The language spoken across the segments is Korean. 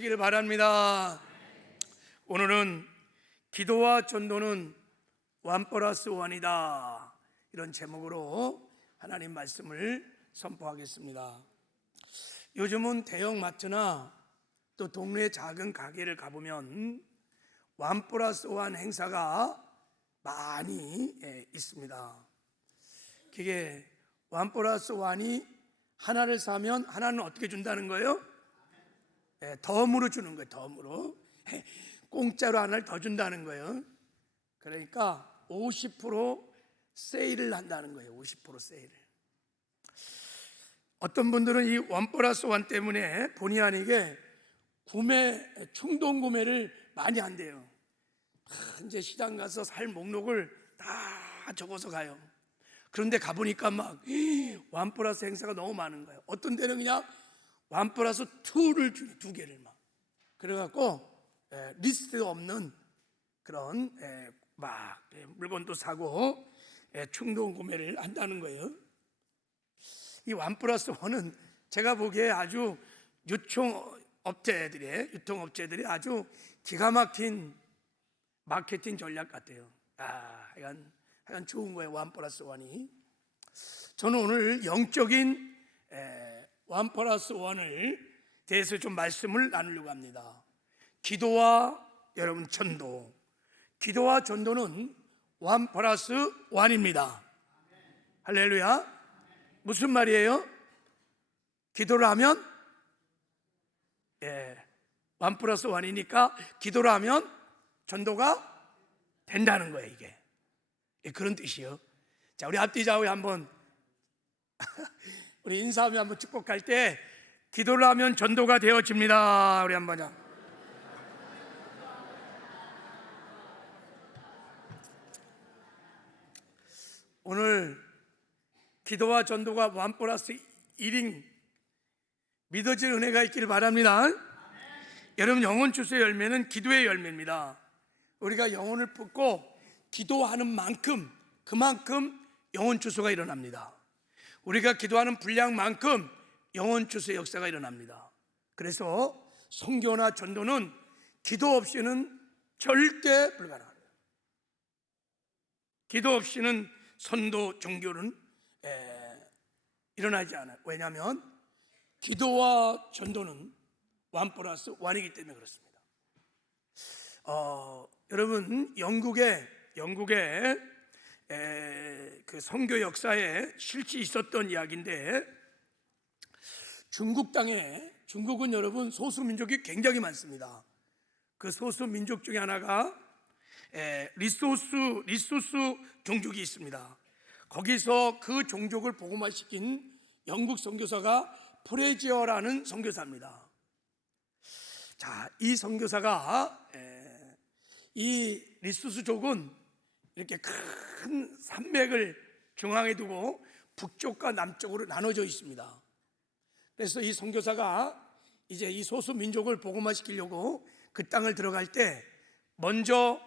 기를 바랍니다. 오늘은 기도와 전도는 원 플러스 원이다, 이런 제목으로 하나님 말씀을 선포하겠습니다. 요즘은 대형 마트나 또 동네 작은 가게를 가보면 원 플러스 원 행사가 많이 있습니다. 그게 원 플러스 원이 하나를 사면 하나는 어떻게 준다는 거예요? 덤으로 주는 거예요. 덤으로 공짜로 하나를 더 준다는 거예요. 그러니까 50% 세일을 한다는 거예요. 50% 세일을. 어떤 분들은 이 원 플러스 원 때문에 본의 아니게 충동 구매를 많이 한대요. 이제 시장 가서 살 목록을 다 적어서 가요. 그런데 가보니까 막 원 플러스 행사가 너무 많은 거예요. 어떤 데는 그냥 원 플러스 투를 주니, 두 개를 막. 그래갖고 리스트도 없는 그런 막 물건도 사고 충동 구매를 한다는 거예요. 이 원 플러스 원은 제가 보기에 아주 유통업체들이 아주 기가 막힌 마케팅 전략 같아요. 하여간 좋은 거예요, 원 플러스 원이. 저는 오늘 영적인 원 플러스 원을 대해서 좀 말씀을 나누려고 합니다. 기도와 여러분 전도, 기도와 전도는 원 플러스 원입니다. 할렐루야. 무슨 말이에요? 기도를 하면 원 플러스 원이니까 기도를 하면 전도가 된다는 거예요. 이게 그런 뜻이요. 자, 우리 앞뒤 좌우에 한번 우리 인사하며 한번 축복할 때 기도를 하면 전도가 되어집니다. 우리 한번. 오늘 기도와 전도가 원 플러스 1인 믿어지는 은혜가 있기를 바랍니다. 여러분, 영혼 주소의 열매는 기도의 열매입니다. 우리가 영혼을 품고 기도하는 만큼 그만큼 영혼 주소가 일어납니다. 우리가 기도하는 분량만큼 영혼 주소의 역사가 일어납니다. 그래서 선교나 전도는 기도 없이는 절대 불가능합니다. 기도 없이는 선도, 종교는 일어나지 않아요. 왜냐하면 기도와 전도는 원 플러스 원이기 때문에 그렇습니다. 여러분, 영국의 그 선교 역사에 실제 있었던 이야기인데, 중국은 여러분 소수 민족이 굉장히 많습니다. 그 소수 민족 중에 하나가 리소스 종족이 있습니다. 거기서 그 종족을 복음화시킨 영국 선교사가 프레지어라는 선교사입니다. 자, 이 선교사가 이 리소스족은 이렇게 큰 산맥을 중앙에 두고 북쪽과 남쪽으로 나눠져 있습니다. 그래서 이 선교사가 이제 이 소수 민족을 복음화시키려고 그 땅을 들어갈 때 먼저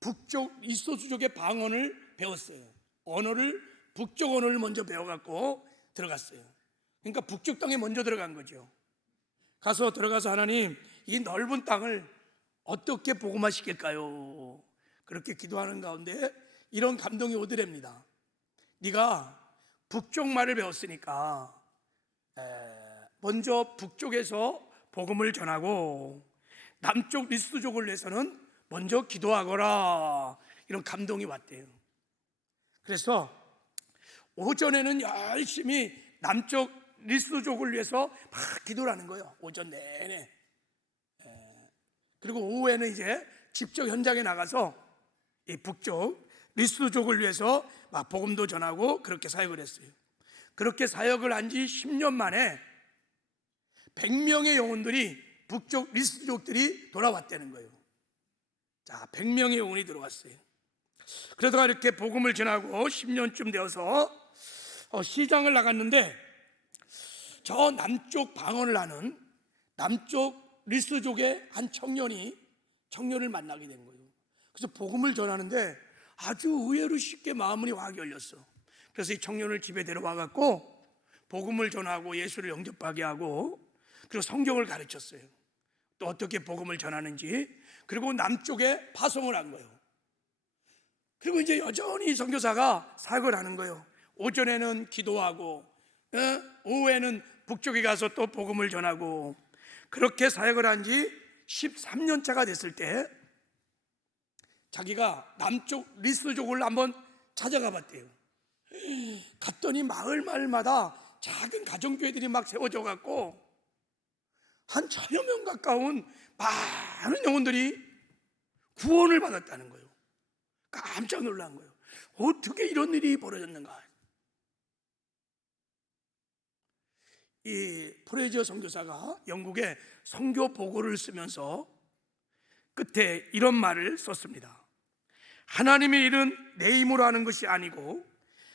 북쪽 리소스족의 방언을 배웠어요. 북쪽 언어를 먼저 배워갖고 들어갔어요. 그러니까 북쪽 땅에 먼저 들어간 거죠. 들어가서 하나님, 이 넓은 땅을 어떻게 복음화시킬까요? 그렇게 기도하는 가운데 이런 감동이 오더랍니다. 네가 북쪽 말을 배웠으니까 먼저 북쪽에서 복음을 전하고 남쪽 리스족을 위해서는 먼저 기도하거라, 이런 감동이 왔대요. 그래서 오전에는 열심히 남쪽 리스족을 위해서 막 기도를 하는 거예요, 오전 내내. 그리고 오후에는 이제 직접 현장에 나가서 이 북쪽 리스족을 위해서 막 복음도 전하고 그렇게 사역을 했어요. 그렇게 사역을 한 지 10년 만에 100명의 영혼들이, 북쪽 리스족들이 돌아왔다는 거예요. 자, 100명의 영혼이 들어왔어요. 그러다가 이렇게 복음을 전하고 10년쯤 되어서 시장을 나갔는데, 저 남쪽 방언을 하는 남쪽 리스족의 한 청년을 만나게 된 거예요. 그래서 복음을 전하는데 아주 의외로 쉽게 마음이 확 열렸어. 그래서 이 청년을 집에 데려와갖고 복음을 전하고 예수를 영접하게 하고, 그리고 성경을 가르쳤어요. 또 어떻게 복음을 전하는지, 그리고 남쪽에 파송을 한 거예요. 그리고 이제 여전히 선교사가 사역을 하는 거예요. 오전에는 기도하고 오후에는 북쪽에 가서 또 복음을 전하고, 그렇게 사역을 한 지 13년 차가 됐을 때 자기가 남쪽 리스족을 한번 찾아가 봤대요. 갔더니 마을마다 작은 가정교회들이 막 세워져 갖고 한 1000여 명 가까운 많은 영혼들이 구원을 받았다는 거예요. 깜짝 놀란 거예요. 어떻게 이런 일이 벌어졌는가. 이 프레이저 선교사가 영국에 선교 보고를 쓰면서 끝에 이런 말을 썼습니다. 하나님의 일은 내 힘으로 하는 것이 아니고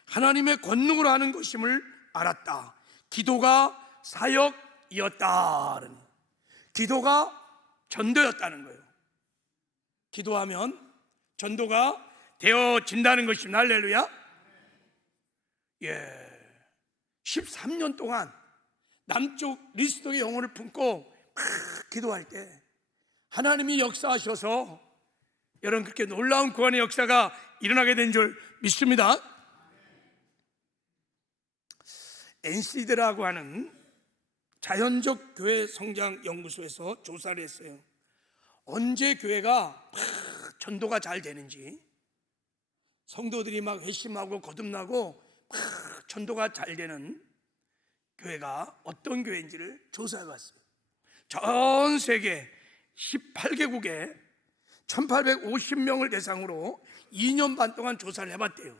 하나님의 권능으로 하는 것임을 알았다. 기도가 사역이었다. 기도가 전도였다는 거예요. 기도하면 전도가 되어진다는 것입니다. 할렐루야. 13년 동안 남쪽 리스도의 영혼을 품고 막 기도할 때 하나님이 역사하셔서 여러분 그렇게 놀라운 구원의 역사가 일어나게 된 줄 믿습니다. NCD라고 하는 자연적 교회 성장 연구소에서 조사를 했어요. 언제 교회가 막 전도가 잘 되는지, 성도들이 막 회심하고 거듭나고 막 전도가 잘 되는 교회가 어떤 교회인지를 조사해 봤어요. 전 세계 18개국에 1850명을 대상으로 2년 반 동안 조사를 해봤대요.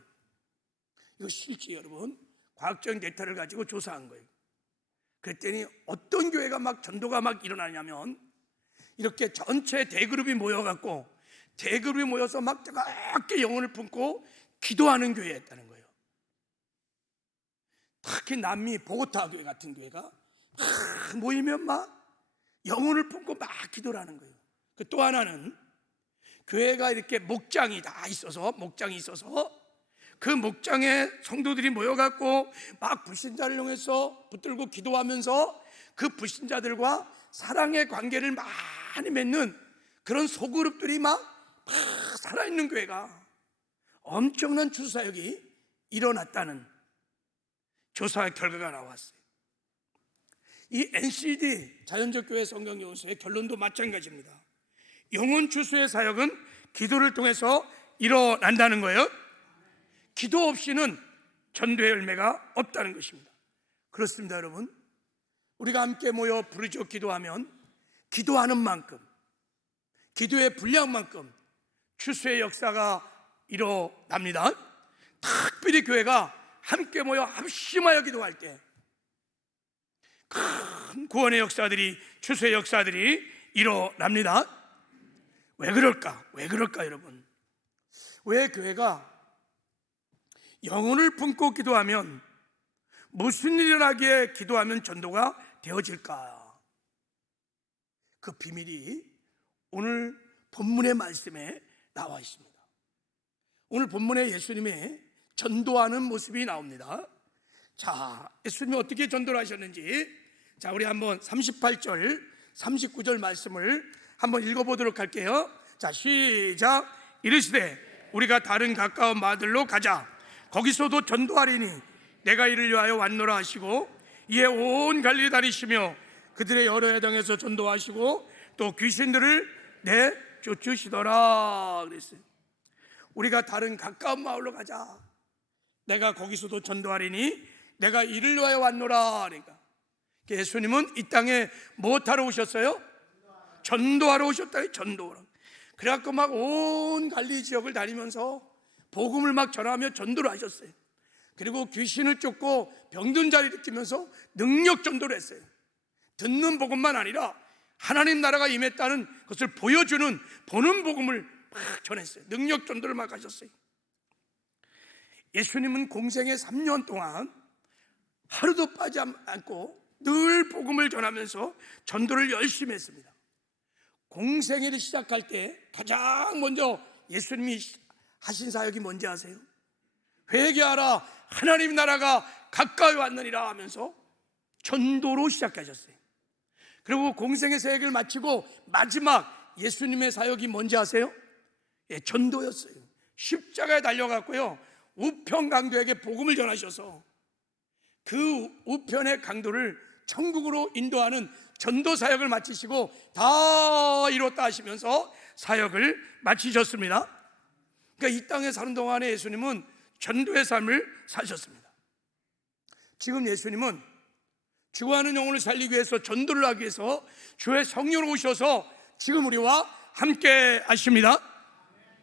이거 실제 여러분 과학적인 데이터를 가지고 조사한 거예요. 그랬더니 어떤 교회가 막 전도가 막 일어나냐면, 이렇게 전체 대그룹이 모여갖고 대그룹이 모여서 막 뜨겁게 영혼을 품고 기도하는 교회였다는 거예요. 특히 남미 보고타 교회 같은 교회가 막 모이면 막 영혼을 품고 막 기도를 하는 거예요. 또 하나는 교회가 이렇게 목장이 있어서 그 목장에 성도들이 모여갖고 막 불신자를 이용해서 붙들고 기도하면서 그 불신자들과 사랑의 관계를 많이 맺는 그런 소그룹들이 막 살아있는 교회가 엄청난 주사역이 일어났다는 조사 결과가 나왔어요. 이 NCD 자연적 교회 성경연구소의 결론도 마찬가지입니다. 영혼 추수의 사역은 기도를 통해서 일어난다는 거예요. 기도 없이는 전도의 열매가 없다는 것입니다. 그렇습니다, 여러분. 우리가 함께 모여 부르짖어 기도하면 기도하는 만큼, 기도의 분량만큼 추수의 역사가 일어납니다. 특별히 교회가 함께 모여 합심하여 기도할 때 큰 구원의 역사들이, 추수의 역사들이 일어납니다. 왜 그럴까 여러분? 왜 교회가 영혼을 품고 기도하면, 무슨 일을 하기에 기도하면 전도가 되어질까? 그 비밀이 오늘 본문의 말씀에 나와 있습니다. 오늘 본문에 예수님의 전도하는 모습이 나옵니다. 자, 예수님이 어떻게 전도를 하셨는지, 자, 우리 한번 38절 39절 말씀을 한번 읽어보도록 할게요. 자, 시작. 이르시되 우리가 다른 가까운 마들로 가자. 거기서도 전도하리니 내가 이를 위하여 왔노라 하시고, 이에 온 갈릴리 다니시며 그들의 여러 해당에서 전도하시고 또 귀신들을 내쫓으시더라 그랬어요. 우리가 다른 가까운 마을로 가자. 내가 거기서도 전도하리니 내가 이를 위하여 왔노라. 그러니까 예수님은 이 땅에 무엇하러 오셨어요? 전도하러 오셨다. 전도하러. 그래갖고 막 온 갈릴리 지역을 다니면서 복음을 막 전하며 전도를 하셨어요. 그리고 귀신을 쫓고 병든 자를 일으키면서 능력 전도를 했어요. 듣는 복음만 아니라 하나님 나라가 임했다는 것을 보여주는, 보는 복음을 막 전했어요. 능력 전도를 막 하셨어요. 예수님은 공생애 3년 동안 하루도 빠지 않고 늘 복음을 전하면서 전도를 열심히 했습니다. 공생애를 시작할 때 가장 먼저 예수님이 하신 사역이 뭔지 아세요? 회개하라, 하나님 나라가 가까이 왔느니라 하면서 전도로 시작하셨어요. 그리고 공생의 사역을 마치고 마지막 예수님의 사역이 뭔지 아세요? 전도였어요. 십자가에 달려갔고요, 우편 강도에게 복음을 전하셔서 그 우편의 강도를 천국으로 인도하는 전도 사역을 마치시고 다 이뤘다 하시면서 사역을 마치셨습니다. 그러니까 이 땅에 사는 동안에 예수님은 전도의 삶을 사셨습니다. 지금 예수님은 죽어가는 영혼을 살리기 위해서, 전도를 하기 위해서 주의 성령으로 오셔서 지금 우리와 함께 하십니다.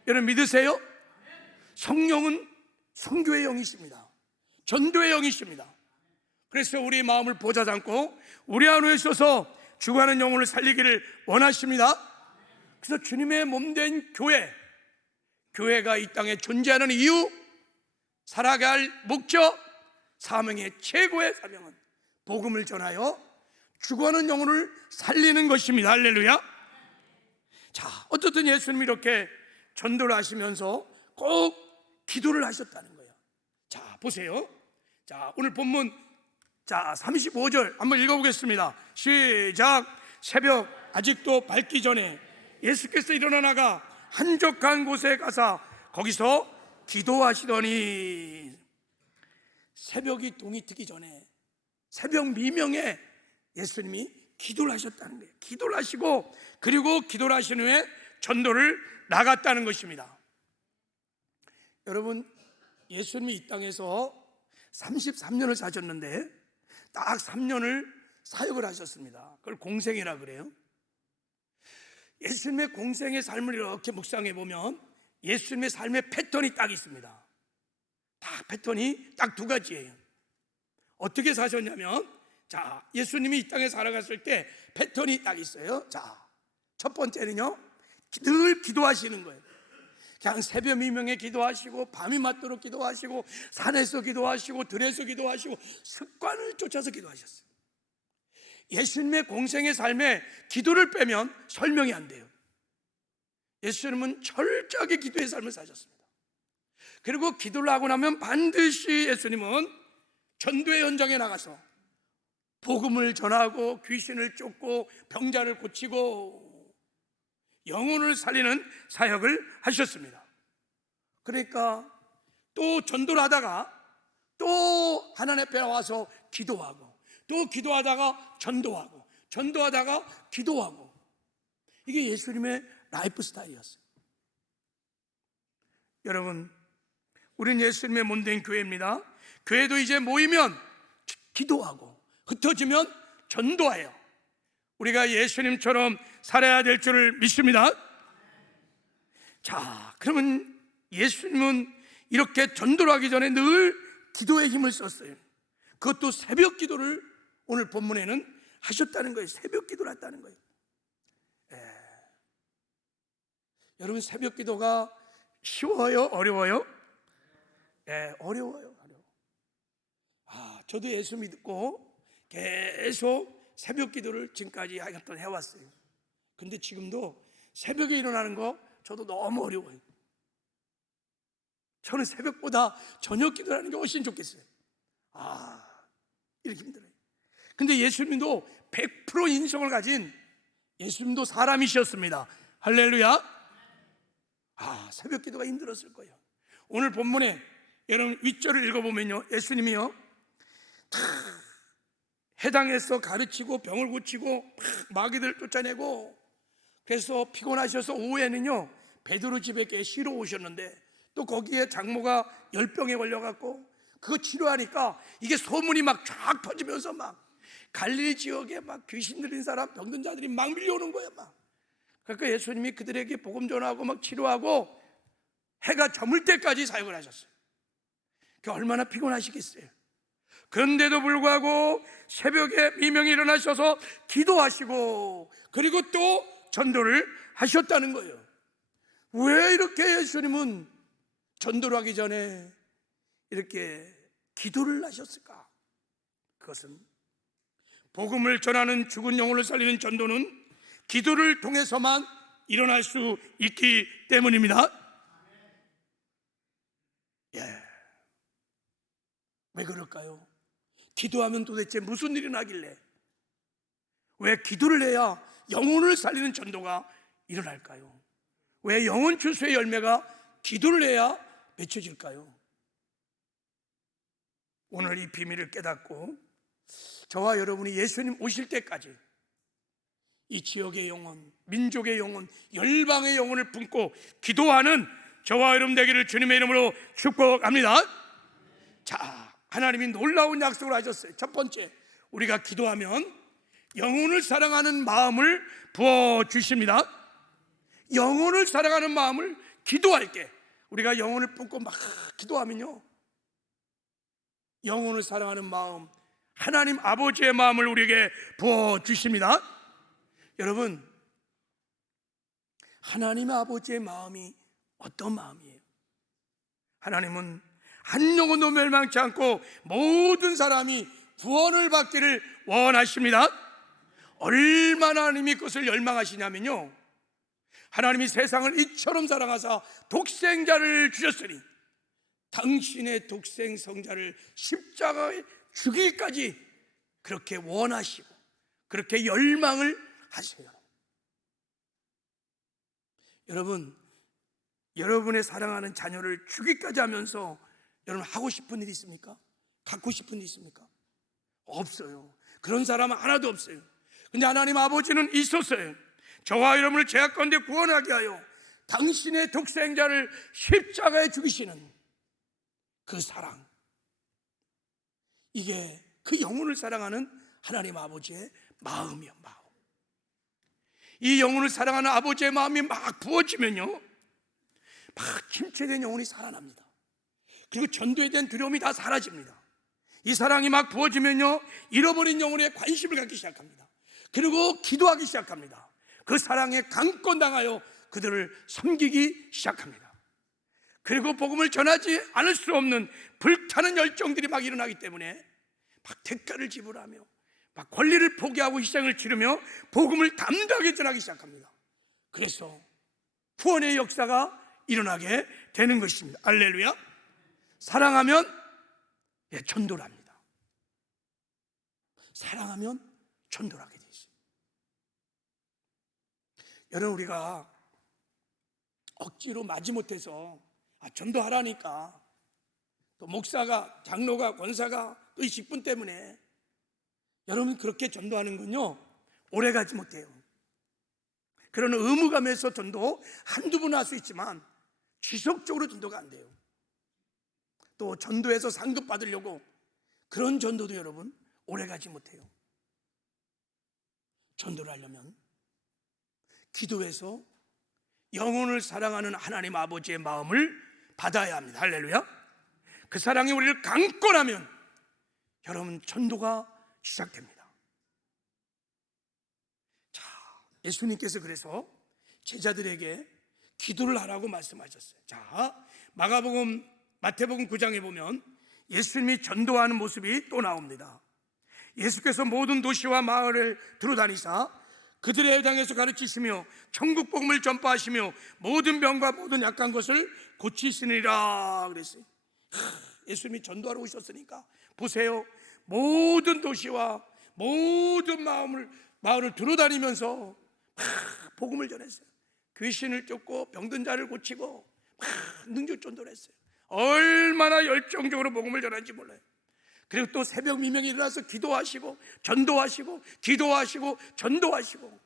여러분 믿으세요? 성령은 선교의 영이십니다. 전도의 영이십니다. 그래서 우리 마음을 보좌잡고 우리 안에 있어서 죽어가는 영혼을 살리기를 원하십니다. 그래서 주님의 몸된 교회가 이 땅에 존재하는 이유, 살아갈 목적, 사명의 최고의 사명은 복음을 전하여 죽어가는 영혼을 살리는 것입니다. 할렐루야. 자, 어쨌든 예수님이 이렇게 전도를 하시면서 꼭 기도를 하셨다는 거예요. 자, 보세요. 자, 오늘 본문 35절 한번 읽어보겠습니다. 시작. 새벽 아직도 밝기 전에 예수께서 일어나 나가 한적한 곳에 가사 거기서 기도하시더니, 새벽이 동이 트기 전에, 새벽 미명에 예수님이 기도를 하셨다는 거예요. 기도를 하시고, 그리고 기도를 하신 후에 전도를 나갔다는 것입니다. 여러분, 예수님이 이 땅에서 33년을 사셨는데 딱 3년을 사역을 하셨습니다. 그걸 공생이라 그래요. 예수님의 공생의 삶을 이렇게 묵상해 보면 예수님의 삶의 패턴이 딱 있습니다. 다 패턴이 딱 두 가지예요. 어떻게 사셨냐면, 자, 예수님이 이 땅에 살아갔을 때 패턴이 딱 있어요. 자, 첫 번째는요, 늘 기도하시는 거예요. 그냥 새벽 미명에 기도하시고, 밤이 맞도록 기도하시고, 산에서 기도하시고, 들에서 기도하시고, 습관을 쫓아서 기도하셨어요. 예수님의 공생의 삶에 기도를 빼면 설명이 안 돼요. 예수님은 철저하게 기도의 삶을 사셨습니다. 그리고 기도를 하고 나면 반드시 예수님은 전도의 현장에 나가서 복음을 전하고, 귀신을 쫓고, 병자를 고치고, 영혼을 살리는 사역을 하셨습니다. 그러니까 또 전도를 하다가 또 하나님 앞에 와서 기도하고, 또 기도하다가 전도하고, 전도하다가 기도하고, 이게 예수님의 라이프 스타일이었어요. 여러분, 우리는 예수님의 몸된 교회입니다. 교회도 이제 모이면 기도하고, 흩어지면 전도해요. 우리가 예수님처럼 살아야 될 줄을 믿습니다. 자, 그러면 예수님은 이렇게 전도를 하기 전에 늘 기도에 힘을 썼어요. 그것도 새벽 기도를 오늘 본문에는 하셨다는 거예요. 새벽 기도를 했다는 거예요. 여러분, 새벽 기도가 쉬워요? 어려워요? 어려워요. 저도 예수 믿고 계속 새벽 기도를 지금까지 하여튼 해왔어요. 근데 지금도 새벽에 일어나는 거 저도 너무 어려워요. 저는 새벽보다 저녁 기도하는 게 훨씬 좋겠어요. 이렇게 힘들어요. 근데 예수님도 100% 인성을 가진 예수님도 사람이셨습니다. 할렐루야. 새벽 기도가 힘들었을 거예요. 오늘 본문에 여러분 윗절을 읽어보면요, 예수님이요 해당에서 가르치고 병을 고치고 마귀들 쫓아내고, 그래서 피곤하셔서 오후에는요 베드로 집에 쉬러 오셨는데, 또 거기에 장모가 열병에 걸려갖고 그거 치료하니까 이게 소문이 막 쫙 퍼지면서 막 갈릴리 지역에 막 귀신 들린 사람, 병든 자들이 막 밀려오는 거예요. 막. 그러니까 예수님이 그들에게 복음 전하고 막 치료하고 해가 저물 때까지 사역을 하셨어요. 그러니까 얼마나 피곤하시겠어요. 그런데도 불구하고 새벽에 미명이 일어나셔서 기도하시고, 그리고 또 전도를 하셨다는 거예요. 왜 이렇게 예수님은 전도를 하기 전에 이렇게 기도를 하셨을까? 그것은 복음을 전하는 죽은 영혼을 살리는 전도는 기도를 통해서만 일어날 수 있기 때문입니다. 왜 그럴까요? 기도하면 도대체 무슨 일이 나길래? 왜 기도를 해야 영혼을 살리는 전도가 일어날까요? 왜 영혼 추수의 열매가 기도를 해야 맺혀질까요? 오늘 이 비밀을 깨닫고 저와 여러분이 예수님 오실 때까지 이 지역의 영혼, 민족의 영혼, 열방의 영혼을 품고 기도하는 저와 여러분 되기를 주님의 이름으로 축복합니다. 자, 하나님이 놀라운 약속을 하셨어요. 첫 번째, 우리가 기도하면 영혼을 사랑하는 마음을 부어주십니다. 영혼을 사랑하는 마음을 기도할 때, 우리가 영혼을 품고 막 기도하면요, 영혼을 사랑하는 마음, 하나님 아버지의 마음을 우리에게 부어주십니다. 여러분, 하나님 아버지의 마음이 어떤 마음이에요? 하나님은 한 영혼도 멸망치 않고 모든 사람이 구원을 받기를 원하십니다. 얼마나 하나님이 그것을 열망하시냐면요, 하나님이 세상을 이처럼 사랑하사 독생자를 주셨으니 당신의 독생 성자를 십자가에 죽이기까지 그렇게 원하시고 그렇게 열망을 하세요. 여러분, 여러분의 사랑하는 자녀를 죽이기까지 하면서 여러분 하고 싶은 일 있습니까? 갖고 싶은 일 있습니까? 없어요. 그런 사람은 하나도 없어요. 근데 하나님 아버지는 있었어요. 저와 여러분을 죄악 가운데 구원하게 하여 당신의 독생자를 십자가에 죽이시는 그 사랑, 이게 그 영혼을 사랑하는 하나님 아버지의 마음이요, 마음. 이 영혼을 사랑하는 아버지의 마음이 막 부어지면요, 막 침체된 영혼이 살아납니다. 그리고 전도에 대한 두려움이 다 사라집니다. 이 사랑이 막 부어지면요, 잃어버린 영혼에 관심을 갖기 시작합니다. 그리고 기도하기 시작합니다. 그 사랑에 강권당하여 그들을 섬기기 시작합니다. 그리고 복음을 전하지 않을 수 없는 불타는 열정들이 막 일어나기 때문에 막 대가를 지불하며 막 권리를 포기하고 희생을 치르며 복음을 담대하게 전하기 시작합니다. 그래서 구원의 역사가 일어나게 되는 것입니다. 할렐루야. 사랑하면 전도를 합니다. 사랑하면 전도를 하게 되어 있어요. 여러분, 우리가 억지로 마지못해서 전도하라니까, 또 목사가, 장로가, 권사가 또 이 직분 때문에 여러분 그렇게 전도하는 건요, 오래 가지 못해요. 그런 의무감에서 전도 한두 번 할 수 있지만 지속적으로 전도가 안 돼요. 또 전도에서 상급 받으려고 그런 전도도 여러분 오래 가지 못해요. 전도를 하려면 기도해서 영혼을 사랑하는 하나님 아버지의 마음을 받아야 합니다. 할렐루야. 그 사랑이 우리를 강권하면 여러분 전도가 시작됩니다. 자, 예수님께서 그래서 제자들에게 기도를 하라고 말씀하셨어요. 자, 마태복음 9장에 보면 예수님이 전도하는 모습이 또 나옵니다. 예수께서 모든 도시와 마을을 두루다니사 그들의 회당에서 가르치시며 천국 복음을 전파하시며 모든 병과 모든 약한 것을 고치시니라 그랬어요. 예수님이 전도하러 오셨으니까 보세요, 모든 도시와 모든 마을을 두루다니면서 복음을 전했어요. 귀신을 쫓고 병든 자를 고치고 능력 전도를 했어요. 얼마나 열정적으로 복음을 전하는지 몰라요. 그리고 또 새벽 미명에 일어나서 기도하시고 전도하시고 기도하시고 전도하시고.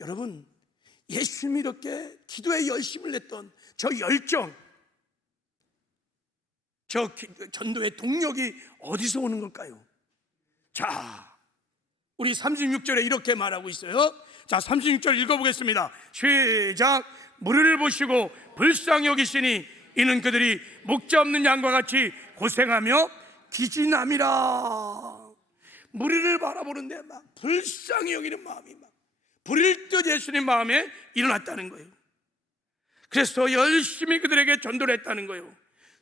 여러분, 예수님이 이렇게 기도에 열심을 냈던 저 열정, 저 전도의 동력이 어디서 오는 걸까요? 자, 우리 36절에 이렇게 말하고 있어요. 자, 36절 읽어보겠습니다. 시작. 무리를 보시고 불쌍히 여기시니 이는 그들이 목자 없는 양과 같이 고생하며 기진함이라. 무리를 바라보는데 막 불쌍히 여기는 마음이 막 불일 듯 예수님 마음에 일어났다는 거예요. 그래서 열심히 그들에게 전도를 했다는 거예요.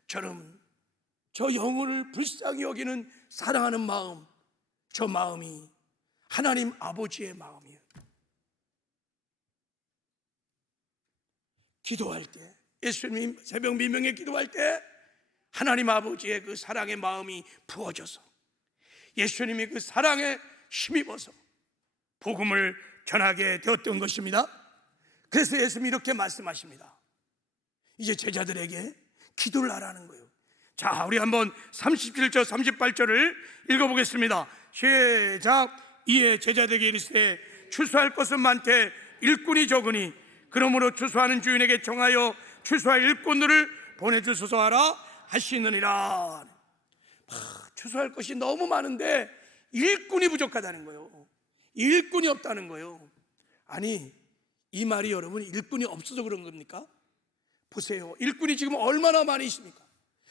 저는 저 영혼을 불쌍히 여기는 사랑하는 마음, 저 마음이 하나님 아버지의 마음이에요. 기도할 때, 예수님 새벽 미명에 기도할 때 하나님 아버지의 그 사랑의 마음이 부어져서 예수님이 그 사랑에 힘입어서 복음을 전하게 되었던 것입니다. 그래서 예수님이 이렇게 말씀하십니다. 이제 제자들에게 기도를 하라는 거예요. 자, 우리 한번 37절 38절을 읽어보겠습니다. 시작. 이에 제자들에게 이르시되 추수할 것은 많되 일꾼이 적으니 그러므로 추수하는 주인에게 정하여 추수할 일꾼들을 보내주소서 하라 하시느니라. 추수할 것이 너무 많은데 일꾼이 부족하다는 거예요. 일꾼이 없다는 거예요. 아니, 이 말이 여러분 일꾼이 없어서 그런 겁니까? 보세요, 일꾼이 지금 얼마나 많이 있습니까?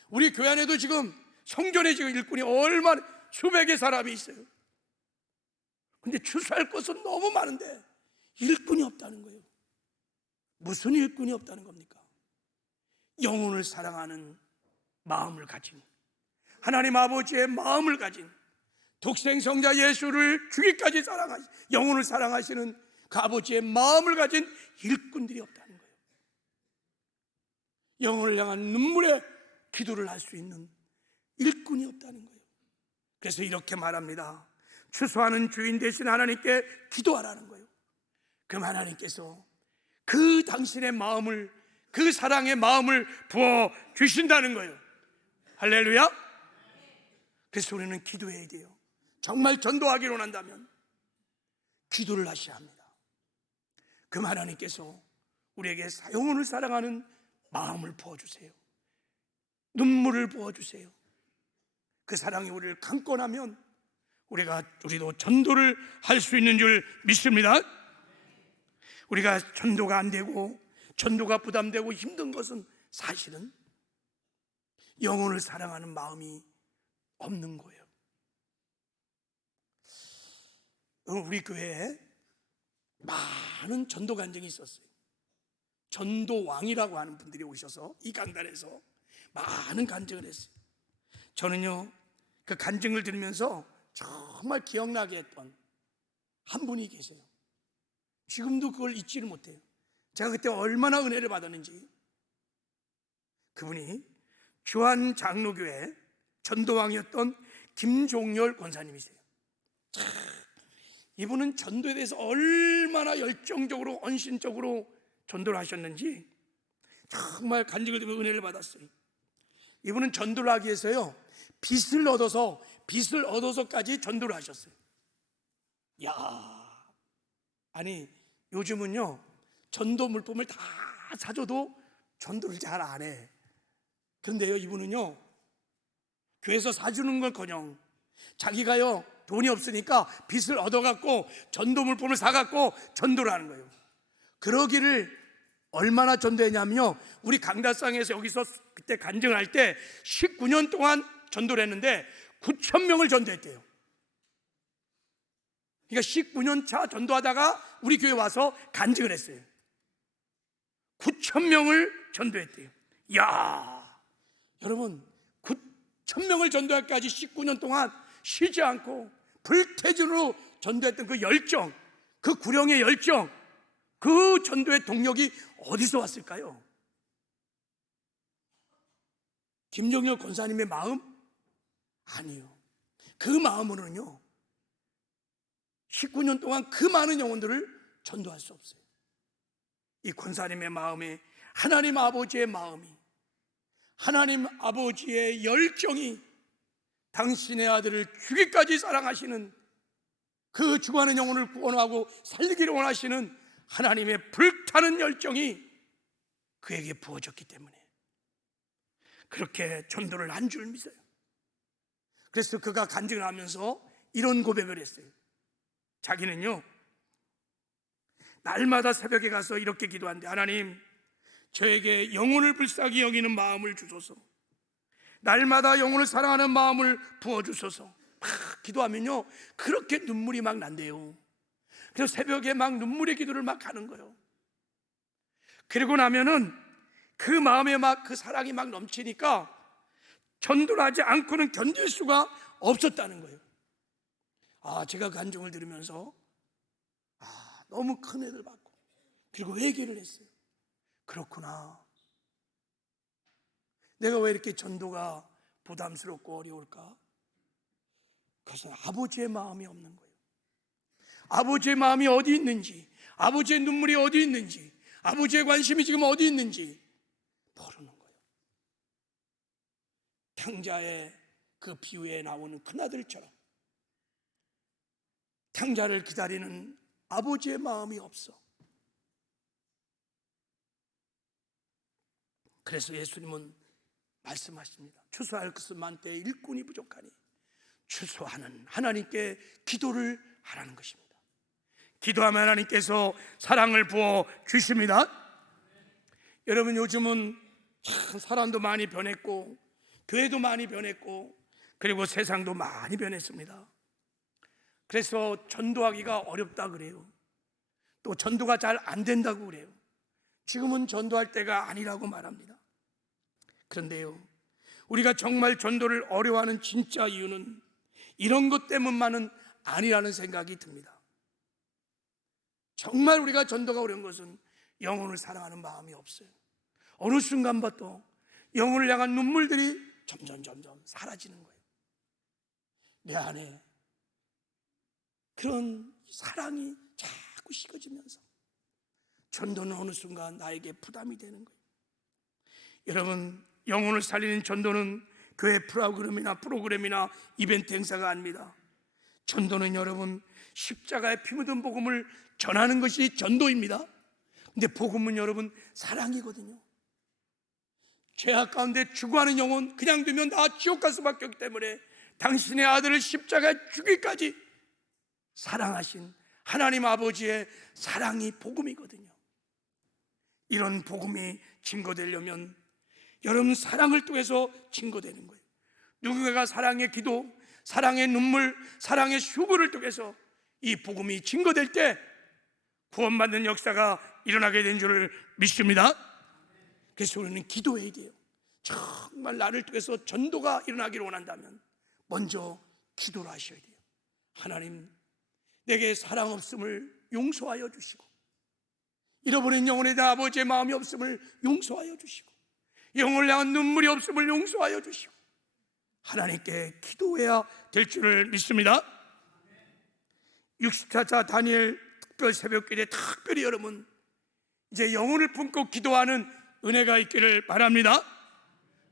우리 교회 안에도 지금 성전에 지금 일꾼이 얼마나 수백의 사람이 있어요. 근데 추수할 것은 너무 많은데 일꾼이 없다는 거예요. 무슨 일꾼이 없다는 겁니까? 영혼을 사랑하는 마음을 가진, 하나님 아버지의 마음을 가진, 독생성자 예수를 주기까지 사랑하시, 영혼을 사랑하시는 그 아버지의 마음을 가진 일꾼들이 없다는 거예요. 영혼을 향한 눈물의 기도를 할 수 있는 일꾼이 없다는 거예요. 그래서 이렇게 말합니다. 추수하는 주인 되신 하나님께 기도하라는 거예요. 그럼 하나님께서 그 당신의 마음을, 그 사랑의 마음을 부어 주신다는 거예요. 할렐루야. 그래서 우리는 기도해야 돼요. 정말 전도하기로 한다면 기도를 하셔야 합니다. 그럼 하나님께서 우리에게 영혼을 사랑하는 마음을 부어주세요. 눈물을 부어주세요. 그 사랑이 우리를 강권하면 우리도 전도를 할 수 있는 줄 믿습니다. 우리가 전도가 안 되고 전도가 부담되고 힘든 것은 사실은 영혼을 사랑하는 마음이 없는 거예요. 우리 교회에 많은 전도 간증이 있었어요. 전도왕이라고 하는 분들이 오셔서 이 강단에서 많은 간증을 했어요. 저는요, 그 간증을 들으면서 정말 기억나게 했던 한 분이 계세요. 지금도 그걸 잊지를 못해요. 제가 그때 얼마나 은혜를 받았는지. 그분이 주한 장로교회 전도왕이었던 김종열 권사님이세요. 이분은 전도에 대해서 얼마나 열정적으로 헌신적으로 전도를 하셨는지 정말 간증을 들으면 은혜를 받았어요. 이분은 전도를 하기 위해서요, 빚을 얻어서까지 전도를 하셨어요. 야, 아니 요즘은요 전도 물품을 다 사줘도 전도를 잘 안 해. 그런데요, 이분은요 교회에서 사주는 걸커녕 자기가요 돈이 없으니까 빚을 얻어갖고 전도 물품을 사갖고 전도를 하는 거예요. 그러기를 얼마나 전도했냐면요, 우리 강다상에서 여기서 그때 간증할 때 19년 동안 전도를 했는데 9,000명을 전도했대요. 그러니까 19년 차 전도하다가 우리 교회 와서 간증을 했어요. 9,000명을 전도했대요. 이야, 여러분 9,000명을 전도할까지 19년 동안 쉬지 않고 불태준으로 전도했던 그 열정, 그 구령의 열정, 그 전도의 동력이 어디서 왔을까요? 김종열 권사님의 마음? 아니요. 그 마음으로는요 19년 동안 그 많은 영혼들을 전도할 수 없어요. 이 권사님의 마음에 하나님 아버지의 마음이, 하나님 아버지의 열정이, 당신의 아들을 죽기까지 사랑하시는, 그 죽어가는 영혼을 구원하고 살리기를 원하시는 하나님의 불타는 열정이 그에게 부어졌기 때문에 그렇게 전도를 한 줄 믿어요. 그래서 그가 간증을 하면서 이런 고백을 했어요. 자기는요 날마다 새벽에 가서 이렇게 기도한대. 하나님, 저에게 영혼을 불쌍히 여기는 마음을 주소서. 날마다 영혼을 사랑하는 마음을 부어주소서. 막 기도하면요 그렇게 눈물이 막 난대요. 그래서 새벽에 막 눈물의 기도를 막 하는 거예요. 그리고 나면은 그 마음에 막 그 사랑이 막 넘치니까 전도를 하지 않고는 견딜 수가 없었다는 거예요. 제가 간증을 들으면서 너무 큰 애들 받고, 그리고 회개를 했어요. 그렇구나, 내가 왜 이렇게 전도가 부담스럽고 어려울까? 그것은 아버지의 마음이 없는 거예요. 아버지의 마음이 어디 있는지, 아버지의 눈물이 어디 있는지, 아버지의 관심이 지금 어디 있는지 모르는 거예요. 탕자의 그 비유에 나오는 큰아들처럼 탕자를 기다리는 아버지의 마음이 없어. 그래서 예수님은 말씀하십니다. 추수할 것은 많되 일꾼이 부족하니 추수하는 하나님께 기도를 하라는 것입니다. 기도하면 하나님께서 사랑을 부어 주십니다. 여러분, 요즘은 참 사람도 많이 변했고 교회도 많이 변했고 그리고 세상도 많이 변했습니다. 그래서 전도하기가 어렵다 그래요. 또 전도가 잘 안 된다고 그래요. 지금은 전도할 때가 아니라고 말합니다. 그런데요, 우리가 정말 전도를 어려워하는 진짜 이유는 이런 것 때문만은 아니라는 생각이 듭니다. 정말 우리가 전도가 어려운 것은 영혼을 사랑하는 마음이 없어요. 어느 순간부터 영혼을 향한 눈물들이 점점 사라지는 거예요. 내 안에 그런 사랑이 자꾸 식어지면서 전도는 어느 순간 나에게 부담이 되는 거예요. 여러분, 영혼을 살리는 전도는 교회 프로그램이나 이벤트 행사가 아닙니다. 전도는 여러분, 십자가에 피 묻은 복음을 전하는 것이 전도입니다. 근데 복음은 여러분 사랑이거든요. 죄악 가운데 죽어가는 영혼 그냥 두면 다 지옥 갈 수밖에 없기 때문에 당신의 아들을 십자가에 죽이기까지 사랑하신 하나님 아버지의 사랑이 복음이거든요. 이런 복음이 증거되려면 여러분 사랑을 통해서 증거되는 거예요. 누군가가 사랑의 기도, 사랑의 눈물, 사랑의 수고를 통해서 이 복음이 증거될 때 구원받는 역사가 일어나게 된 줄을 믿습니다. 그래서 우리는 기도해야 돼요. 정말 나를 통해서 전도가 일어나기를 원한다면 먼저 기도를 하셔야 돼요. 하나님, 내게 사랑 없음을 용서하여 주시고 잃어버린 영혼에 대한 아버지의 마음이 없음을 용서하여 주시고 영혼을 향한 눈물이 없음을 용서하여 주시고 하나님께 기도해야 될 줄을 믿습니다. 64차 다니엘 특별 새벽기도에 특별히 여러분 이제 영혼을 품고 기도하는 은혜가 있기를 바랍니다.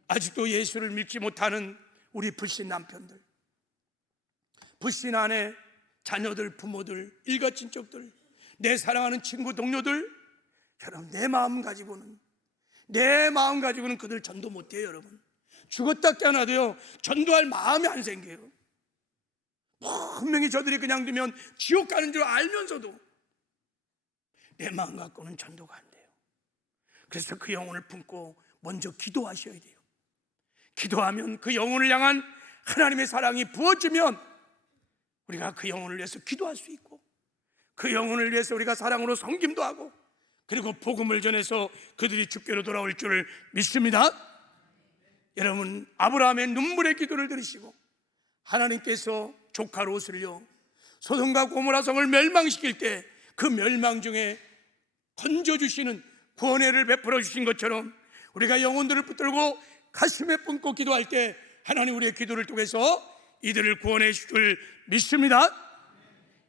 아직도 예수를 믿지 못하는 우리 불신 남편들, 불신 아내, 자녀들, 부모들, 일가친척들, 내 사랑하는 친구, 동료들, 여러분 내 마음 가지고는 그들 전도 못해요. 여러분 죽었다 깨어나도요 전도할 마음이 안 생겨요. 분명히 저들이 그냥 두면 지옥 가는 줄 알면서도 내 마음 갖고는 전도가 안 돼요. 그래서 그 영혼을 품고 먼저 기도하셔야 돼요. 기도하면 그 영혼을 향한 하나님의 사랑이 부어지면 우리가 그 영혼을 위해서 기도할 수 있고 그 영혼을 위해서 우리가 사랑으로 섬김도 하고 그리고 복음을 전해서 그들이 주께로 돌아올 줄을 믿습니다. 여러분, 아브라함의 눈물의 기도를 들으시고 하나님께서 조카 롯을요 소돔과 고모라 성을 멸망시킬 때 그 멸망 중에 건져주시는 구원회를 베풀어 주신 것처럼 우리가 영혼들을 붙들고 가슴에 품고 기도할 때 하나님 우리의 기도를 통해서 이들을 구원해 주실 줄 믿습니다.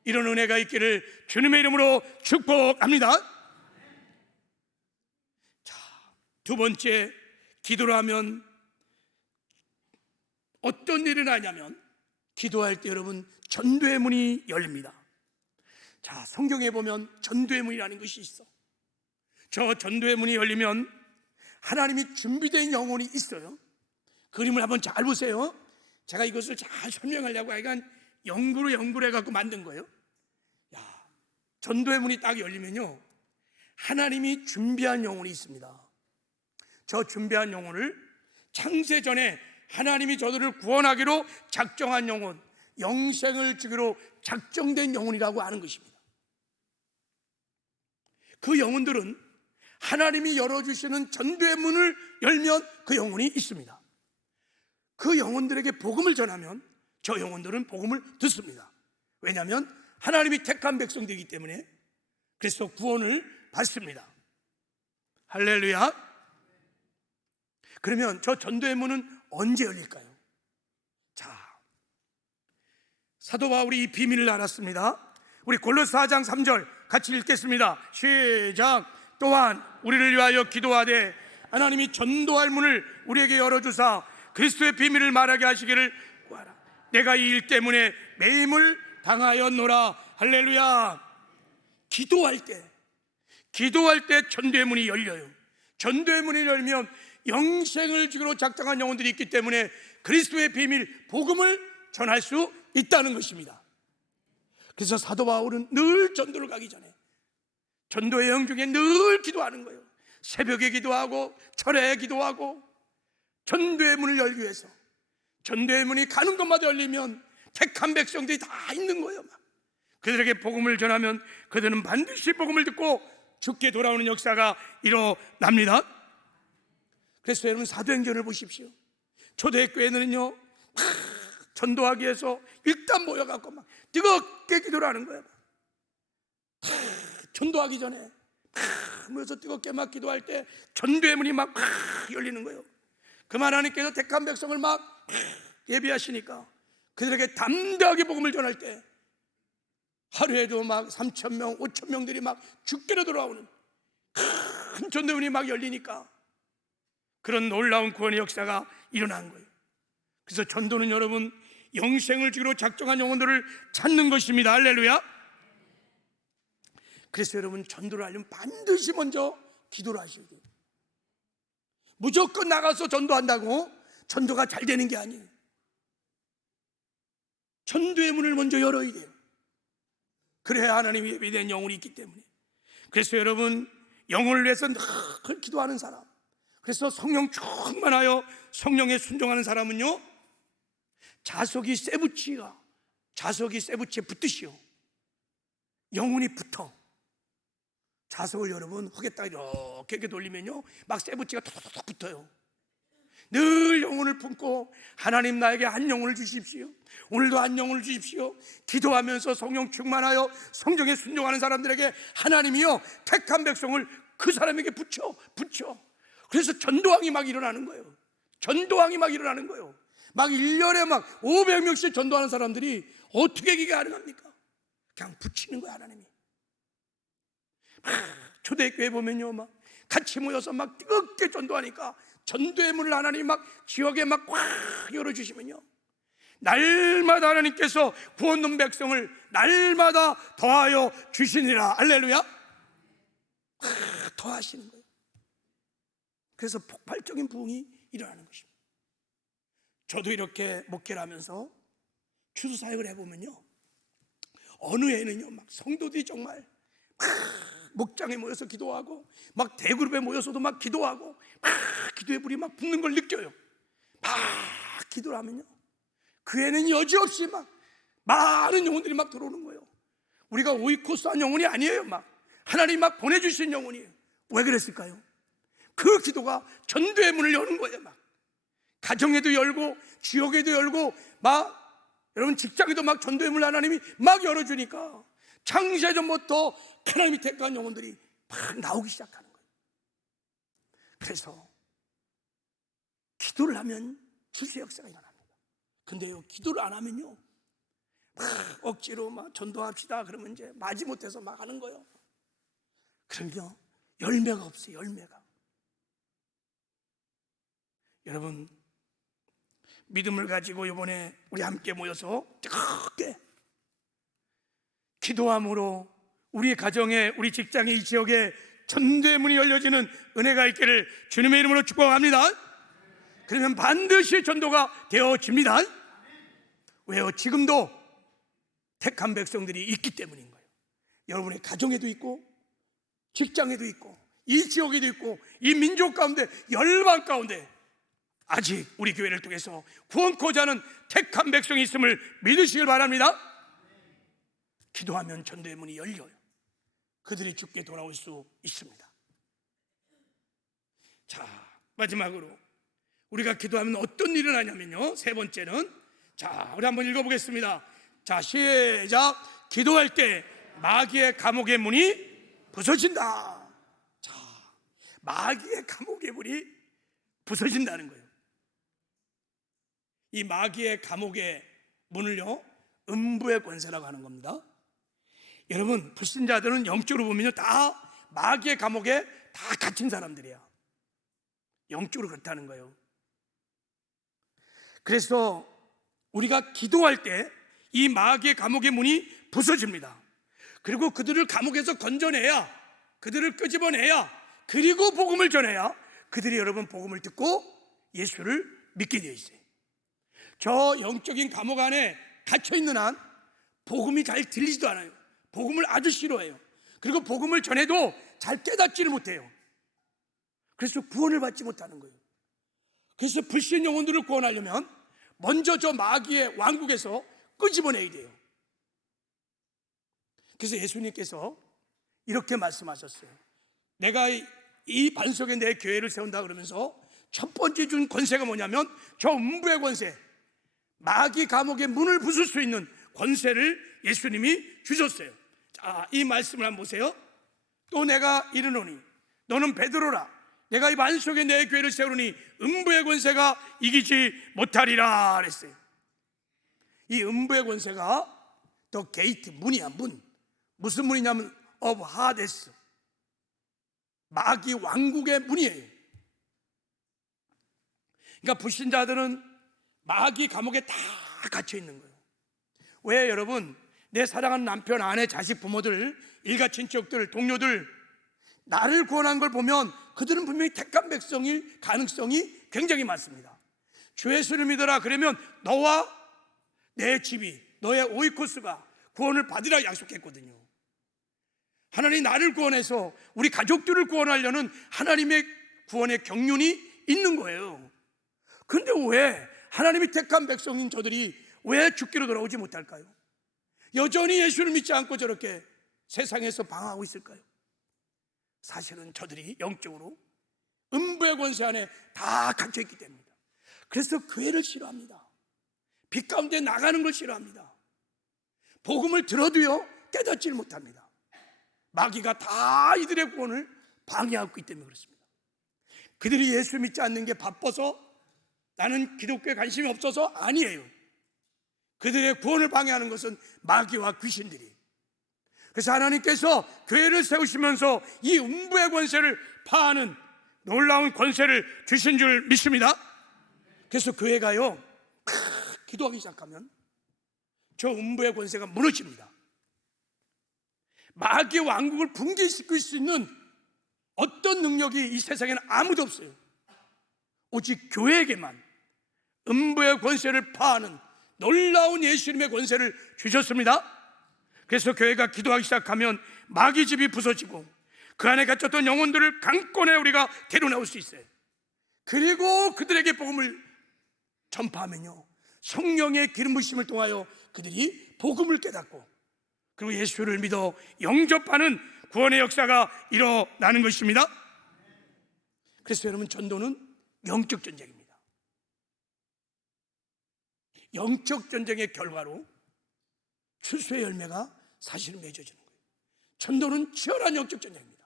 이런 은혜가 있기를 주님의 이름으로 축복합니다. 자, 두 번째, 기도를 하면 어떤 일이 나냐면 기도할 때 여러분 전도의 문이 열립니다. 자, 성경에 보면 전도의 문이라는 것이 있어. 저 전도의 문이 열리면 하나님이 준비된 영혼이 있어요. 그림을 한번 잘 보세요. 제가 이것을 잘 설명하려고 약간 연구를 해갖고 만든 거예요. 야, 전도의 문이 딱 열리면요 하나님이 준비한 영혼이 있습니다. 저 준비한 영혼을 창세 전에 하나님이 저들을 구원하기로 작정한 영혼, 영생을 주기로 작정된 영혼이라고 하는 것입니다. 그 영혼들은 하나님이 열어주시는 전도의 문을 열면 그 영혼이 있습니다. 그 영혼들에게 복음을 전하면 저 영혼들은 복음을 듣습니다. 왜냐하면 하나님이 택한 백성들이기 때문에. 그래서 구원을 받습니다. 할렐루야. 그러면 저 전도의 문은 언제 열릴까요? 자, 사도 바울이 이 비밀을 알았습니다. 우리 골로새 4장 3절 같이 읽겠습니다. 시작. 또한 우리를 위하여 기도하되 하나님이 전도할 문을 우리에게 열어주사 그리스도의 비밀을 말하게 하시기를 구하라. 내가 이 일 때문에 매임을 당하였노라. 할렐루야. 기도할 때 전도의 문이 열려요. 전도의 문이 열면 영생을 주기로 작정한 영혼들이 있기 때문에 그리스도의 비밀, 복음을 전할 수 있다는 것입니다. 그래서 사도 바울은 늘 전도를 가기 전에 전도의 여행 중에 늘 기도하는 거예요. 새벽에 기도하고 철야에 기도하고 전도의 문을 열기 위해서. 전도의 문이 가는 곳마다 열리면 택한 백성들이 다 있는 거예요. 그들에게 복음을 전하면 그들은 반드시 복음을 듣고 죽게 돌아오는 역사가 일어납니다. 그래서 여러분 사도행전을 보십시오. 초대교회는요 전도하기 위해서 일단 모여갖고 막 뜨겁게 기도를 하는 거예요. 전도하기 전에 모여서 뜨겁게 막 기도할 때 전도의 문이 막 열리는 거예요. 그만 하나님께서 택한 백성을 막 예비하시니까 그들에게 담대하게 복음을 전할 때 하루에도 막 3,000명, 5,000명들이 막 죽게로 돌아오는 큰 전도의 문이 막 열리니까 그런 놀라운 구원의 역사가 일어난 거예요. 그래서 전도는 여러분 영생을 주기로 작정한 영혼들을 찾는 것입니다. 할렐루야. 그래서 여러분 전도를 하려면 반드시 먼저 기도를 하셔야 돼요. 무조건 나가서 전도한다고 전도가 잘 되는 게 아니에요. 전도의 문을 먼저 열어야 돼요. 그래야 하나님이 예비된 영혼이 있기 때문에. 그래서 여러분 영혼을 위해서 늘 기도하는 사람, 그래서 성령 충만하여 성령에 순종하는 사람은요 자석이 쇠붙이에 붙듯이요 영혼이 붙어. 자석을 여러분 흙에다가 이렇게 돌리면요 막 쇠붙이가 톡톡톡 붙어요. 늘 영혼을 품고 하나님 나에게 한 영혼을 주십시오. 오늘도 한 영혼을 주십시오. 기도하면서 성령 충만하여 성령에 순종하는 사람들에게 하나님이요 택한 백성을 그 사람에게 붙여. 그래서 전도왕이 막 일어나는 거예요. 막 1년에 막 500명씩 전도하는 사람들이 어떻게 이게 가능합니까? 그냥 붙이는 거야 하나님이. 초대교회 보면요 막 같이 모여서 막 뜨겁게 전도하니까 전도의 문을 하나님이 막 지역에 막 꽉 열어주시면요 날마다 하나님께서 구원된 백성을 날마다 더하여 주시니라. 할렐루야. 더하시는 거예요. 그래서 폭발적인 부흥이 일어나는 것입니다. 저도 이렇게 목회를 하면서 추수사역을 해보면요 어느 해는요 막 성도들이 정말 막 목장에 모여서 기도하고 막 대그룹에 모여서도 막 기도하고 막 기도의 불이 막 붙는 걸 느껴요. 막 기도를 하면요 그 해는 여지없이 막 많은 영혼들이 막 들어오는 거예요. 우리가 오이코스한 영혼이 아니에요. 막 하나님 막 보내주신 영혼이에요. 왜 그랬을까요? 그 기도가 전도의 문을 여는 거예요. 막 가정에도 열고 지역에도 열고 막 여러분 직장에도 막 전도의 문을 하나님이 막 열어주니까 창세 전부터 하나님이 택한 영혼들이 막 나오기 시작하는 거예요. 그래서 기도를 하면 주수의 역사가 일어납니다. 근데요 기도를 안 하면요 막 억지로 막 전도합시다 그러면 이제 마지못해서 막 하는 거예요. 그럼요 열매가 없어요. 열매가. 여러분 믿음을 가지고 이번에 우리 함께 모여서 뜨겁게 기도함으로 우리 가정에 우리 직장에 이 지역에 전도의 문이 열려지는 은혜가 있기를 주님의 이름으로 축복합니다. 그러면 반드시 전도가 되어집니다. 왜요? 지금도 택한 백성들이 있기 때문인 거예요. 여러분의 가정에도 있고 직장에도 있고 이 지역에도 있고 이 민족 가운데 열방 가운데 아직 우리 교회를 통해서 구원코자 하는 택한 백성이 있음을 믿으시길 바랍니다. 기도하면 전도의 문이 열려요. 그들이 죽게 돌아올 수 있습니다. 자, 마지막으로 우리가 기도하면 어떤 일이 일어나냐면요 세 번째는 자 우리 한번 읽어보겠습니다. 자 시작. 기도할 때 마귀의 감옥의 문이 부서진다. 자 마귀의 감옥의 문이 부서진다는 거예요. 이 마귀의 감옥의 문을요 음부의 권세라고 하는 겁니다. 여러분, 불신자들은 영적으로 보면요, 다 마귀의 감옥에 다 갇힌 사람들이야. 영적으로 그렇다는 거예요. 그래서 우리가 기도할 때 이 마귀의 감옥의 문이 부서집니다. 그리고 그들을 감옥에서 건져내야, 그들을 끄집어내야, 그리고 복음을 전해야 그들이 여러분 복음을 듣고 예수를 믿게 되어 있어요. 저 영적인 감옥 안에 갇혀 있는 한 복음이 잘 들리지도 않아요. 복음을 아주 싫어해요. 그리고 복음을 전해도 잘 깨닫지를 못해요. 그래서 구원을 받지 못하는 거예요. 그래서 불신 영혼들을 구원하려면 먼저 저 마귀의 왕국에서 끄집어내야 돼요. 그래서 예수님께서 이렇게 말씀하셨어요. 내가 이 반석에 내 교회를 세운다 그러면서 첫 번째 준 권세가 뭐냐면 저 음부의 권세, 마귀 감옥의 문을 부술 수 있는 권세를 예수님이 주셨어요. 자, 이 말씀을 한번 보세요. 또 내가 이르노니 너는 베드로라. 내가 이 반석에 내 교회를 세우니 음부의 권세가 이기지 못하리라 그랬어요. 이 음부의 권세가 더 게이트, 문이야, 문. 무슨 문이냐면 of Hades, 마귀 왕국의 문이에요. 그러니까 불신자들은 마귀 감옥에 다 갇혀 있는 거예요. 왜 여러분, 내 사랑하는 남편, 아내, 자식, 부모들, 일가 친척들, 동료들 나를 구원한 걸 보면 그들은 분명히 택한 백성일 가능성이 굉장히 많습니다. 주 예수를 믿어라 그러면 너와 내 집이, 너의 오이코스가 구원을 받으라 약속했거든요. 하나님이 나를 구원해서 우리 가족들을 구원하려는 하나님의 구원의 경륜이 있는 거예요. 그런데 왜 하나님이 택한 백성인 저들이 왜 죽기로 돌아오지 못할까요? 여전히 예수를 믿지 않고 저렇게 세상에서 방황하고 있을까요? 사실은 저들이 영적으로 음부의 권세 안에 다 갇혀있기 때문입니다. 그래서 교회를 싫어합니다. 빛 가운데 나가는 걸 싫어합니다. 복음을 들어도요 깨닫지를 못합니다. 마귀가 다 이들의 구원을 방해하고 있기 때문에 그렇습니다. 그들이 예수 믿지 않는 게 바빠서, 나는 기독교에 관심이 없어서 아니에요. 그들의 구원을 방해하는 것은 마귀와 귀신들이. 그래서 하나님께서 교회를 세우시면서 이 음부의 권세를 파하는 놀라운 권세를 주신 줄 믿습니다. 그래서 교회가요 기도하기 시작하면 저 음부의 권세가 무너집니다. 마귀의 왕국을 붕괴시킬 수 있는 어떤 능력이 이 세상에는 아무도 없어요. 오직 교회에게만 음부의 권세를 파하는 놀라운 예수님의 권세를 주셨습니다. 그래서 교회가 기도하기 시작하면 마귀 집이 부서지고 그 안에 갇혔던 영혼들을 강권에 우리가 데려나올 수 있어요. 그리고 그들에게 복음을 전파하면요 성령의 기름 부으심을 통하여 그들이 복음을 깨닫고 그리고 예수를 믿어 영접하는 구원의 역사가 일어나는 것입니다. 그래서 여러분, 전도는 영적 전쟁입니다. 영적 전쟁의 결과로 추수의 열매가 사실은 맺어지는 거예요. 전도는 치열한 영적 전쟁입니다.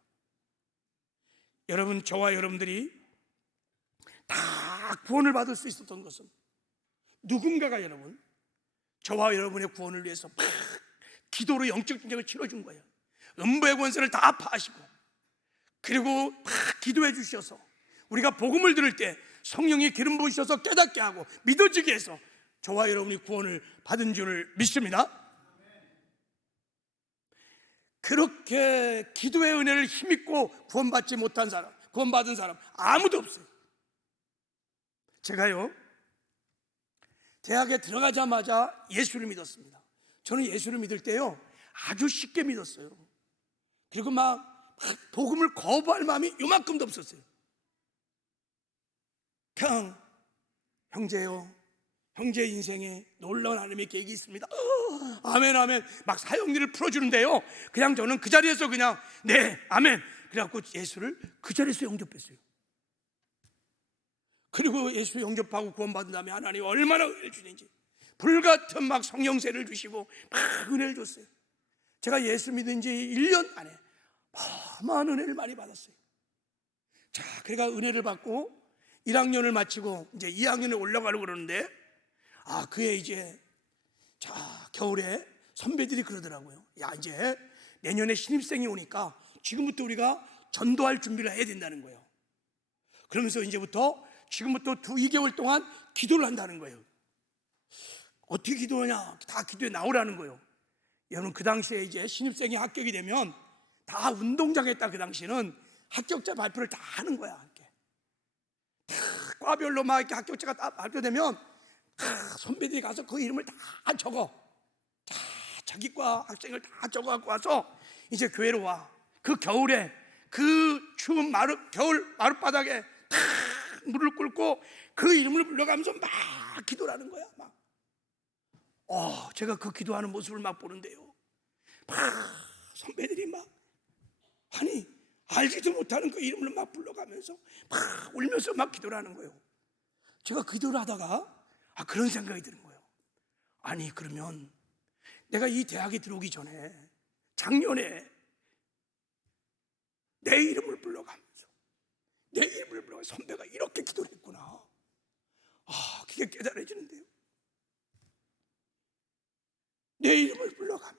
여러분, 저와 여러분들이 다 구원을 받을 수 있었던 것은 누군가가 여러분, 저와 여러분의 구원을 위해서 막 기도로 영적 전쟁을 치러준 거예요. 음부의 권세를 다 파하시고 그리고 막 기도해 주셔서 우리가 복음을 들을 때 성령이 기름 부으셔서 깨닫게 하고 믿어지게 해서 저와 여러분이 구원을 받은 줄을 믿습니다. 그렇게 기도의 은혜를 힘입고 구원받지 못한 사람, 구원받은 사람 아무도 없어요. 제가요 대학에 들어가자마자 예수를 믿었습니다. 저는 예수를 믿을 때요 아주 쉽게 믿었어요. 그리고 막 복음을 거부할 마음이 요만큼도 없었어요. 그냥 형제요, 형제 인생에 놀라운 하나님의 계획이 있습니다. 아멘 아멘 막 사역일을 풀어주는데요 그냥 저는 그 자리에서 그냥 네 아멘 그래갖고 예수를 그 자리에서 영접했어요. 그리고 예수 영접하고 구원받은 다음에 하나님 얼마나 은혜를 주는지 불같은 막 성령세를 주시고 막 은혜를 줬어요. 제가 예수 믿은 지 1년 안에 어마어마한 은혜를 많이 받았어요. 자, 그래가 은혜를 받고 1학년을 마치고 이제 2학년에 올라가려고 그러는데 그해 이제 자 겨울에 선배들이 그러더라고요. 야, 이제 내년에 신입생이 오니까 지금부터 우리가 전도할 준비를 해야 된다는 거예요. 그러면서 이제부터 지금부터 2개월 동안 기도를 한다는 거예요. 어떻게 기도하냐? 다 기도에 나오라는 거예요. 여러분, 그 당시에 이제 신입생이 합격이 되면 다 운동장에 딱 그 당시는 합격자 발표를 다 하는 거야. 이렇게 다 과별로 막 이렇게 합격자가 딱 발표되면 다 선배들이 가서 그 이름을 다 적어. 다 자기 과 학생을 다 적어갖고 와서 이제 교회로 와. 그 겨울에 그 추운 겨울 마룻바닥에 다 물을 끓고 그 이름을 불러가면서 막 기도를 하는 거야. 막. 제가 그 기도하는 모습을 막 보는데요, 막 선배들이 막 아니 알지도 못하는 그 이름을 막 불러가면서 막 울면서 막 기도를 하는 거예요. 제가 기도를 하다가 그런 생각이 드는 거예요. 아니, 그러면 내가 이 대학에 들어오기 전에 작년에 내 이름을 불러가면서 선배가 이렇게 기도를 했구나. 그게 깨달아지는데요. 내 이름을 불러가며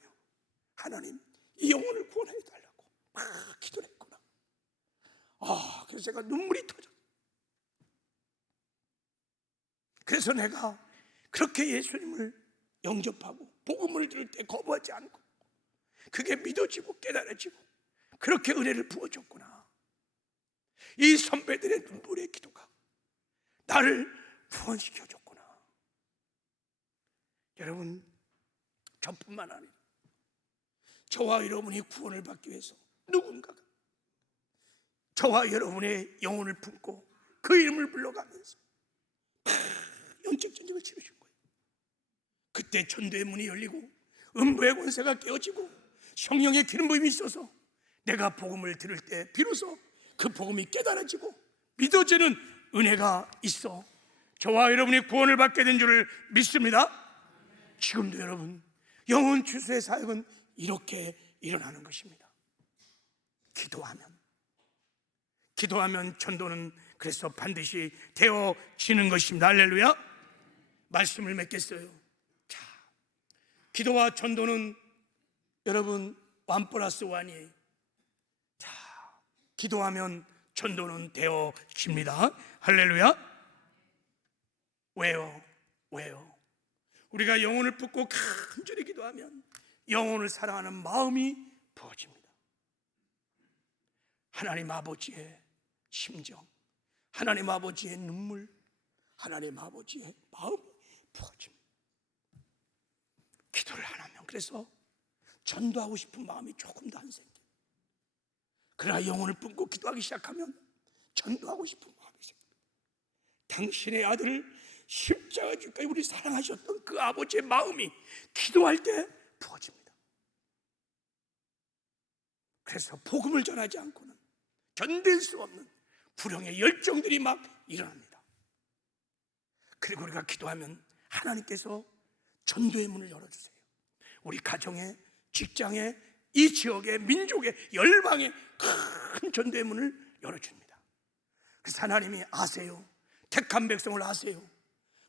하나님, 이 영혼을 구원해 달라고 막 기도를 했구나. 그래서 제가 눈물이 터졌어요. 그래서 내가 그렇게 예수님을 영접하고 복음을 들을 때 거부하지 않고 그게 믿어지고 깨달아지고 그렇게 은혜를 부어줬구나. 이 선배들의 눈물의 기도가 나를 구원시켜줬구나. 여러분, 저뿐만 아니라 저와 여러분이 구원을 받기 위해서 누군가가 저와 여러분의 영혼을 품고 그 이름을 불러가면서 영적 전쟁을 치르신 거예요. 그때 전도의 문이 열리고 음부의 권세가 깨어지고 성령의 기름 부음이 있어서 내가 복음을 들을 때 비로소 그 복음이 깨달아지고 믿어지는 은혜가 있어 저와 여러분이 구원을 받게 된 줄을 믿습니다. 지금도 여러분, 영혼 추수의 사역은 이렇게 일어나는 것입니다. 기도하면 전도는 그래서 반드시 되어지는 것입니다. 할렐루야. 말씀을 맺겠어요. 자, 기도와 전도는 여러분 1+1이에요. 자, 기도하면 전도는 되어집니다. 할렐루야. 왜요? 우리가 영혼을 품고 간절히 기도하면 영혼을 사랑하는 마음이 부어집니다. 하나님 아버지의 심정, 하나님 아버지의 눈물, 하나님 아버지의 마음이 부어집니다. 기도를 안 하면 그래서 전도하고 싶은 마음이 조금 더 안 생겨요. 그러나 영혼을 품고 기도하기 시작하면 전도하고 싶은 마음이 생깁니다. 당신의 아들을 십자가 지까지 우리 사랑하셨던 그 아버지의 마음이 기도할 때 부어집니다. 그래서 복음을 전하지 않고는 견딜 수 없는 불행의 열정들이 막 일어납니다. 그리고 우리가 기도하면 하나님께서 전도의 문을 열어주세요. 우리 가정에, 직장에, 이 지역의 민족의 열방에 큰 전도의 문을 열어줍니다. 그래서 하나님이 아세요. 택한 백성을 아세요.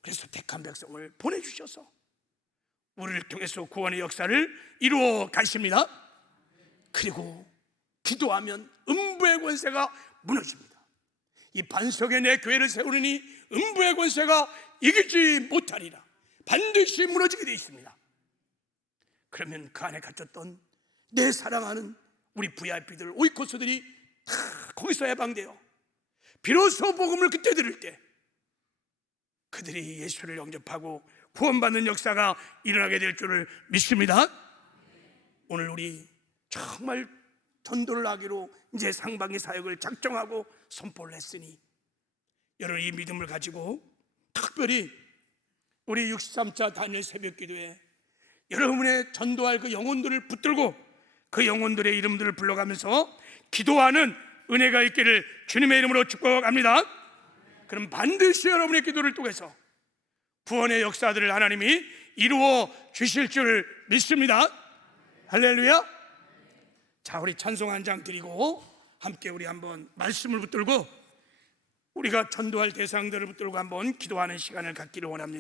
그래서 택한 백성을 보내주셔서 우리를 통해서 구원의 역사를 이루어 가십니다. 그리고 기도하면 음부의 권세가 무너집니다. 이 반석에 내 교회를 세우느니 음부의 권세가 이기지 못하리라. 반드시 무너지게 되어 있습니다. 그러면 그 안에 갇혔던 내 사랑하는 우리 VIP들, 오이코스들이 다 거기서 해방되어 비로소 복음을 그때 들을 때 그들이 예수를 영접하고 구원받는 역사가 일어나게 될 줄을 믿습니다. 오늘 우리 정말 전도를 하기로 이제 상반기 사역을 작정하고 선포를 했으니 여러분 이 믿음을 가지고 특별히 우리 63차 단일 새벽 기도에 여러분의 전도할 그 영혼들을 붙들고 그 영혼들의 이름들을 불러가면서 기도하는 은혜가 있기를 주님의 이름으로 축복합니다. 그럼 반드시 여러분의 기도를 통해서 구원의 역사들을 하나님이 이루어 주실 줄 믿습니다. 할렐루야. 자, 우리 찬송 한 장 드리고 함께 우리 한번 말씀을 붙들고 우리가 전도할 대상들을 붙들고 한번 기도하는 시간을 갖기를 원합니다.